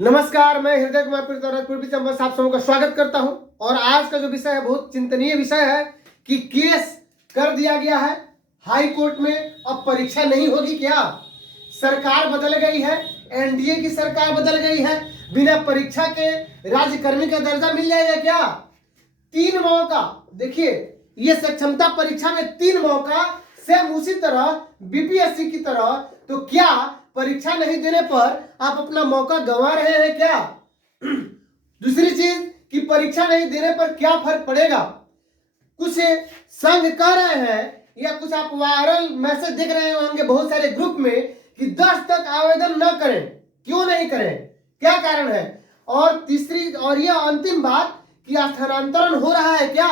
नमस्कार, मैं हृदय कुमार पूर्वी चंबल आप सबों का स्वागत करता हूं। और आज का जो विषय है बहुत चिंतनीय विषय है कि केस कर दिया गया है हाई कोर्ट में। अब परीक्षा नहीं होगी क्या? सरकार बदल गई है, एनडीए की सरकार बदल गई है, बिना परीक्षा के राज्यकर्मी का दर्जा मिल जाएगा क्या? 3 मौका, देखिए ये सक्षमता परीक्षा में 3 मौका, सेम उसी तरह बीपीएससी की तरह। तो क्या परीक्षा नहीं देने पर आप अपना मौका गंवा रहे हैं क्या? दूसरी चीज कि परीक्षा नहीं देने पर क्या फर्क पड़ेगा? कुछ संघ कह रहे हैं या कुछ आप वायरल मैसेज देख रहे होंगे बहुत सारे ग्रुप में कि 10 तक आवेदन न करें। क्यों नहीं करें, क्या कारण है? और तीसरी और यह अंतिम बात कि स्थानांतरण हो रहा है क्या?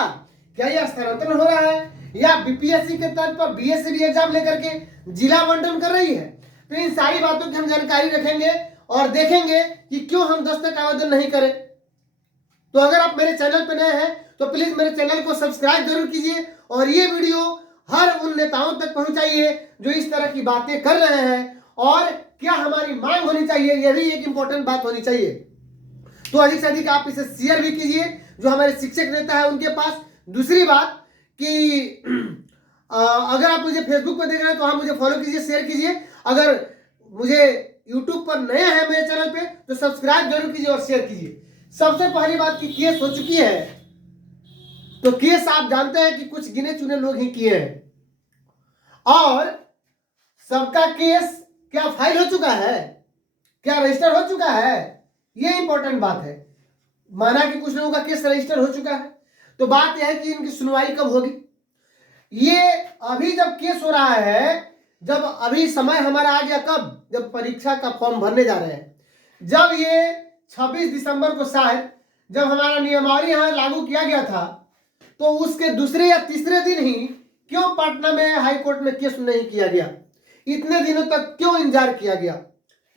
क्या यह स्थानांतरण हो रहा है या बीपीएससी के तर्ज पर बीएससी एग्जाम लेकर के जिला आवंटन कर रही है? तो इन सारी बातों की हम जानकारी रखेंगे और देखेंगे कि क्यों हम 10 तक आवेदन नहीं करें। तो अगर आप मेरे चैनल पर नए हैं तो प्लीज मेरे चैनल को सब्सक्राइब जरूर कीजिए और ये वीडियो हर उन नेताओं तक पहुंचाइए जो इस तरह की बातें कर रहे हैं। और क्या हमारी मांग होनी चाहिए, यह भी एक इंपॉर्टेंट बात होनी चाहिए। तो अधिक से अधिक आप इसे शेयर भी कीजिए जो हमारे शिक्षक नेता है उनके पास। दूसरी बात कि अगर आप मुझे फेसबुक पर देख रहे हैं तो आप मुझे फॉलो कीजिए, शेयर कीजिए। अगर मुझे यूट्यूब पर नए हैं मेरे चैनल पे तो सब्सक्राइब जरूर कीजिए और शेयर कीजिए। सबसे पहली बात कि केस हो चुकी है, तो केस आप जानते हैं कि कुछ गिने चुने लोग ही किए हैं और सबका केस क्या फाइल हो चुका है, क्या रजिस्टर हो चुका है, ये इंपॉर्टेंट बात है। माना कि कुछ लोगों का केस रजिस्टर हो चुका है, तो बात यह है कि इनकी सुनवाई कब होगी। ये अभी जब केस हो रहा है, जब अभी समय हमारा आ गया, कब? जब परीक्षा का फॉर्म भरने जा रहे हैं, जब ये 26 दिसंबर को शायद जब हमारा नियमावली यहाँ लागू किया गया था, तो उसके दूसरे या तीसरे दिन ही क्यों पटना में हाई कोर्ट में केस नहीं किया गया? इतने दिनों तक क्यों इंतजार किया गया?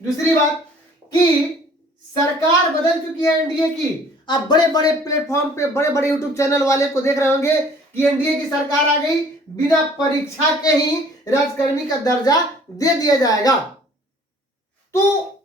दूसरी बात कि सरकार बदल चुकी है एनडीए की। आप बड़े बड़े प्लेटफॉर्म पे बड़े बड़े यूट्यूब चैनल वाले को देख रहे होंगे कि एनडीए की सरकार आ गई, बिना परीक्षा के ही राजकर्मी का दर्जा दे दिया जाएगा। तो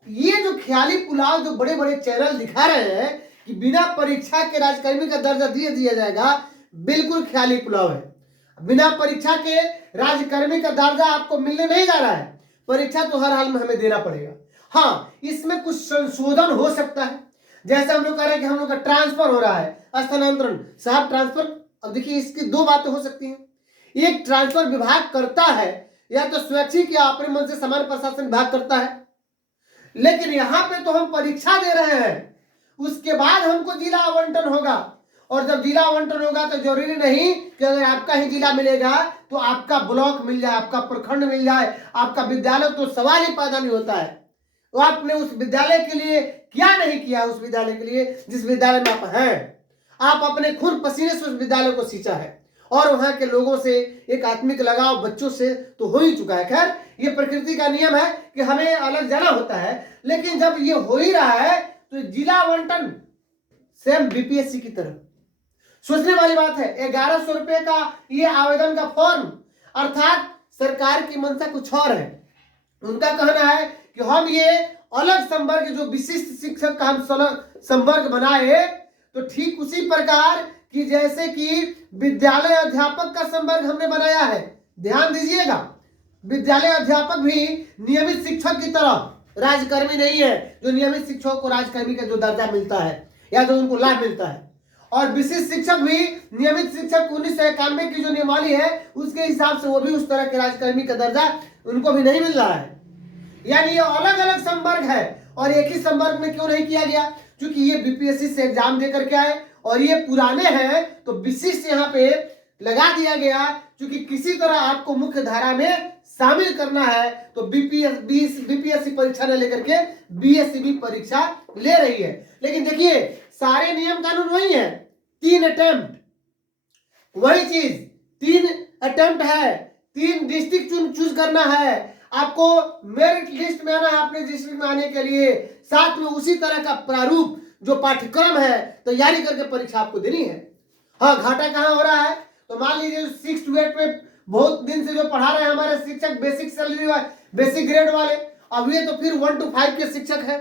ये जो ख्याली पुलाव जो बड़े बड़े चैनल दिखा रहे हैं कि बिना परीक्षा के राजकर्मी का दर्जा दे दिया जाएगा, बिल्कुल ख्याली पुलाव है। बिना परीक्षा के राजकर्मी का दर्जा आपको मिलने नहीं जा रहा है। परीक्षा तो हर हाल में हमें देना पड़ेगा। हाँ, इसमें कुछ संशोधन हो सकता है, जैसे हम लोग कह रहे हैं कि हम लोग का ट्रांसफर हो रहा है, स्थानांतरण। साहब ट्रांसफर, अब देखिए इसकी 2 बातें हो सकती हैं। एक, ट्रांसफर विभाग करता है या तो स्वैच्छिक या अपने मन से सामान्य प्रशासन विभाग करता है। लेकिन यहां पे तो हम परीक्षा दे रहे हैं, उसके बाद हमको जिला आवंटन होगा। और जब जिला आवंटन होगा तो जरूरी नहीं कि अगर आपका ही जिला मिलेगा तो आपका ब्लॉक मिल जाए, आपका प्रखंड मिल जाए, आपका विद्यालय, तो सवाल ही पैदा नहीं होता है। तो आपने उस विद्यालय के लिए क्या नहीं किया, उस विद्यालय के लिए जिस विद्यालय में आप हैं। आप अपने खून पसीने से उस विद्यालय को सींचा है और वहां के लोगों से एक आत्मिक लगाव बच्चों से तो हो ही चुका है। खैर, ये प्रकृति का नियम है कि हमें अलग जाना होता है, लेकिन जब ये हो ही रहा है तो जिला आवंटन सेम बीपीएससी की तरह सोचने वाली बात है। 1100 रुपए का ये आवेदन का फॉर्म, अर्थात सरकार की मंशा कुछ और है। उनका कहना है कि हम ये अलग संवर्ग, जो विशिष्ट शिक्षक का हम संवर्ग बनाए, तो ठीक उसी प्रकार कि जैसे कि विद्यालय अध्यापक का संवर्ग हमने बनाया है। ध्यान दीजिएगा, विद्यालय अध्यापक भी नियमित शिक्षक की तरह राजकर्मी नहीं है, जो नियमित शिक्षकों को राजकर्मी का जो दर्जा मिलता है या जो उनको लाभ मिलता है। और विशिष्ट शिक्षक भी नियमित शिक्षक 1991 की जो नियमावली है उसके हिसाब से वो भी उस तरह के राजकर्मी का दर्जा उनको भी नहीं मिल रहा है। यानी ये अलग अलग संवर्ग है और एक ही संवर्ग में क्यों नहीं किया गया? क्योंकि ये बीपीएससी से एग्जाम देकर के आए और ये पुराने हैं, तो विशिष्ट यहाँ पे लगा दिया गया। क्योंकि किसी तरह आपको मुख्य धारा में शामिल करना है तो बीपीएससी परीक्षा न लेकर के बीएससी भी परीक्षा ले रही है। लेकिन देखिए सारे नियम कानून वही है, 3 अटेम्प्ट, वही चीज 3 अटेम्प्ट है, 3 डिस्ट्रिक्ट चूज करना है, आपको मेरिट लिस्ट में आना है अपने डिस्ट्रिक्ट में आने के लिए, साथ में उसी तरह का प्रारूप जो पाठ्यक्रम है तैयारी करके परीक्षा आपको देनी है। हाँ, घाटा कहाँ हो रहा है? तो मान लीजिए 6 to 8 में बहुत दिन से जो पढ़ा रहे हैं हमारे शिक्षक, बेसिक सैलरी बेसिक ग्रेड वाले, अब ये तो फिर 1 to 5 के शिक्षक हैं।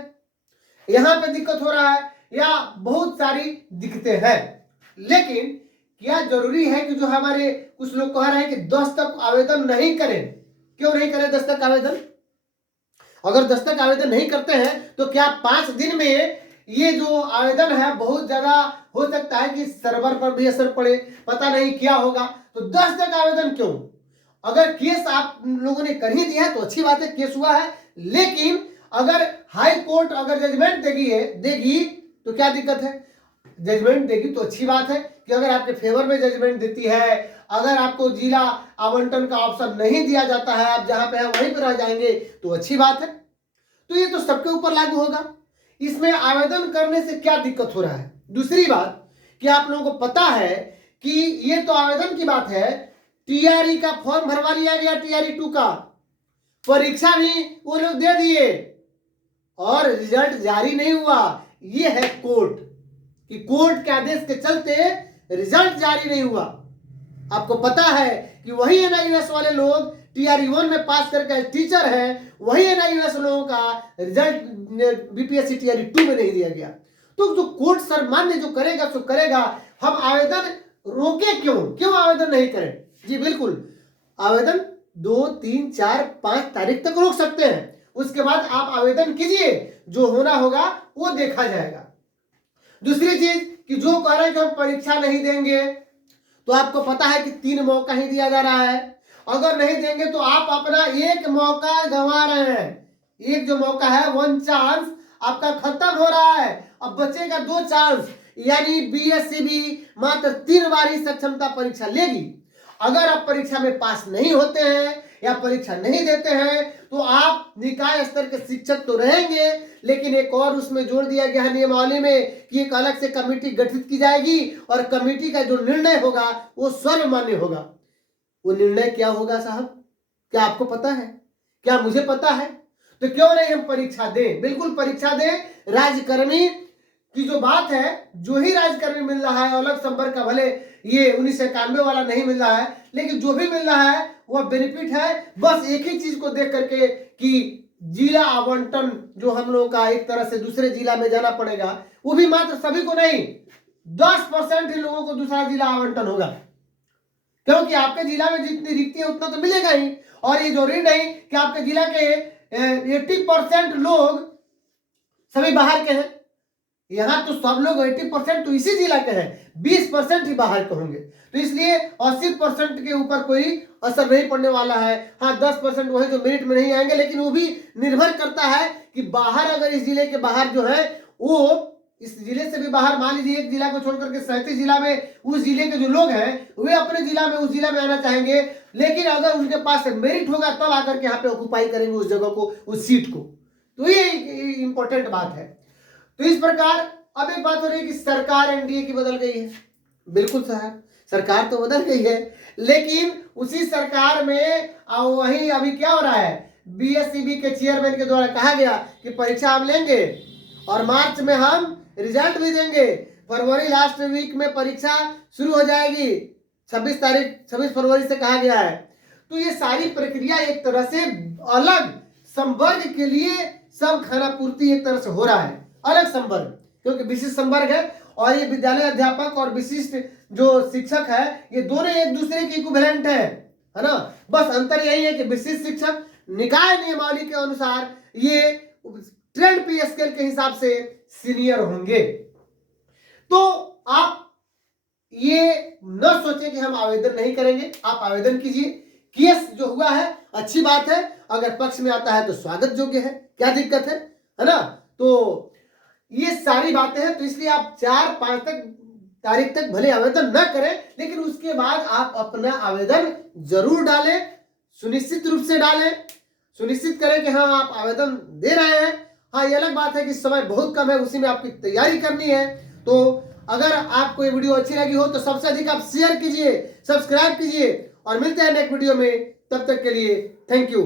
यहाँ पे दिक्कत हो रहा है, या बहुत सारी दिक्कतें हैं। लेकिन क्या जरूरी है कि जो हमारे कुछ लोग कह रहे हैं कि 10 तक आवेदन नहीं करें? क्यों नहीं करें 10 तक आवेदन? अगर 10 तक आवेदन नहीं करते हैं तो क्या 5 दिन में ये जो आवेदन है बहुत ज्यादा हो सकता है कि सर्वर पर भी असर पड़े, पता नहीं क्या होगा। तो 10 तक आवेदन क्यों? अगर केस आप लोगों ने कर ही दिया है तो अच्छी बात है, केस हुआ है। लेकिन अगर हाई कोर्ट अगर जजमेंट देगी तो क्या दिक्कत है? जजमेंट देगी तो अच्छी बात है कि अगर आपके फेवर में जजमेंट देती है, अगर आपको जिला आवंटन का ऑप्शन नहीं दिया जाता है, आप जहां पे हैं वहीं पर रह जाएंगे तो अच्छी बात है। तो ये तो सबके ऊपर लागू होगा। इसमें आवेदन करने से क्या दिक्कत हो रहा है? दूसरी बात कि आप लोगों को पता है कि ये तो आवेदन की बात है, टीआरई का फॉर्म भरवा लिया गया, टीआरई 2 का परीक्षा भी वो लोग दे दिए और रिजल्ट जारी नहीं हुआ। ये है कोर्ट, कि कोर्ट के आदेश के चलते रिजल्ट जारी नहीं हुआ। आपको पता है कि वही एनआईयूएस वाले लोग टीआरई 1 में पास करके टीचर हैं, वही एनआईयूएस लोगों का रिजल्ट बीपीएससी टीआरई 2 में नहीं दिया गया। तो जो कोर्ट सर्वमान्य जो करेगा सो करेगा। हम आवेदन रोके क्यों आवेदन नहीं करें? जी बिल्कुल, आवेदन 2, 3, 4, 5 तारीख तक रोक सकते हैं। उसके बाद आप आवेदन कीजिए, जो होना होगा वो देखा जाएगा। दूसरी चीज कि जो कह रहे हैं कि हम परीक्षा नहीं देंगे, तो आपको पता है कि 3 मौका ही दिया जा रहा है। अगर नहीं देंगे तो आप अपना एक मौका गंवा रहे हैं। एक जो मौका है 1 चांस आपका खत्म हो रहा है, अब बचेगा 2 चांस। यानी बीएससीबी मात्र 3 बार ही सक्षमता परीक्षा लेगी। अगर आप परीक्षा में पास नहीं होते हैं या परीक्षा नहीं देते हैं तो आप निकाय स्तर के शिक्षक तो रहेंगे, लेकिन एक और उसमें जोड़ दिया गया है नियमावली में कि एक अलग से कमेटी गठित की जाएगी और कमेटी का जो निर्णय होगा वो सर्वमान्य होगा। वो निर्णय क्या होगा साहब? क्या आपको पता है? क्या मुझे पता है? तो क्यों नहीं हम परीक्षा दें? बिल्कुल परीक्षा दें। राज्यकर्मी की जो बात है, जो ही राज्यकर्मी मिल रहा है अलग संपर्क का, भले ये 1991 वाला नहीं मिल रहा है, लेकिन जो भी मिल रहा है वह बेनिफिट है। बस एक ही चीज को देख करके कि जिला आवंटन जो हम लोगों का एक तरह से दूसरे जिला में जाना पड़ेगा, वो भी मात्र सभी को नहीं, 10% ही लोगों को दूसरा जिला आवंटन होगा। क्योंकि आपके जिला में जितनी रिक्ति है उतना तो मिलेगा ही। और ये जरूरी नहीं कि आपके जिला के 80% लोग सभी बाहर के हैं। यहाँ तो सब लोग 80% तो इसी जिला के हैं, 20% ही बाहर के होंगे। तो इसलिए 80% के ऊपर कोई असर नहीं पड़ने वाला है। हाँ 10% वही जो मेरिट में नहीं आएंगे, लेकिन वो भी निर्भर करता है कि बाहर, अगर इस जिले के बाहर जो है वो इस जिले से भी बाहर, मान लीजिए एक जिला को छोड़कर के 37 जिला में उस जिले के जो लोग हैं वे अपने जिला में उस जिला में आना चाहेंगे, लेकिन अगर उनके पास मेरिट होगा तब आकर के यहाँ पे ऑक्युपाई करेंगे उस जगह को, उस सीट को। तो ये इंपॉर्टेंट बात है। तो इस प्रकार अब एक बात हो रही है कि सरकार एनडीए की बदल गई है। बिल्कुल साहब, सरकार तो बदल गई है, लेकिन उसी सरकार में वही अभी क्या हो रहा है, बीएससीबी के चेयरमैन के द्वारा कहा गया कि परीक्षा हम लेंगे और मार्च में हम रिजल्ट भी देंगे। फरवरी लास्ट वीक में परीक्षा शुरू हो जाएगी, 26 फरवरी से कहा गया है। तो ये सारी प्रक्रिया एक तरह से अलग संवर्ग के लिए सब खाना पूर्ति एक तरह से हो रहा है, अलग संवर्ग, क्योंकि विशिष्ट संवर्ग है और ये विद्यालय अध्यापक और विशिष्ट जो शिक्षक है ये दोनों एक दूसरे के इक्विवेलेंट है ना। बस अंतर यही है कि विशिष्ट शिक्षक निकाय नियमावली के अनुसार ये ट्रेंड पे स्केल के हिसाब से सीनियर होंगे। तो आप ये न सोचे कि हम आवेदन नहीं करेंगे, आप आवेदन कीजिए। केस जो हुआ है अच्छी बात है, अगर पक्ष में आता है तो स्वागत योग्य है, क्या दिक्कत है ना। तो ये सारी बातें हैं, तो इसलिए आप 4-5 तारीख तक भले आवेदन न करें, लेकिन उसके बाद आप अपना आवेदन जरूर डालें, सुनिश्चित रूप से डालें, सुनिश्चित करें कि हाँ आप आवेदन दे रहे हैं। हाँ ये अलग बात है कि समय बहुत कम है, उसी में आपकी तैयारी करनी है। तो अगर आपको ये वीडियो अच्छी लगी हो तो सबसे अधिक आप शेयर कीजिए, सब्सक्राइब कीजिए और मिलते हैं नेक्स्ट वीडियो में। तब तक के लिए थैंक यू।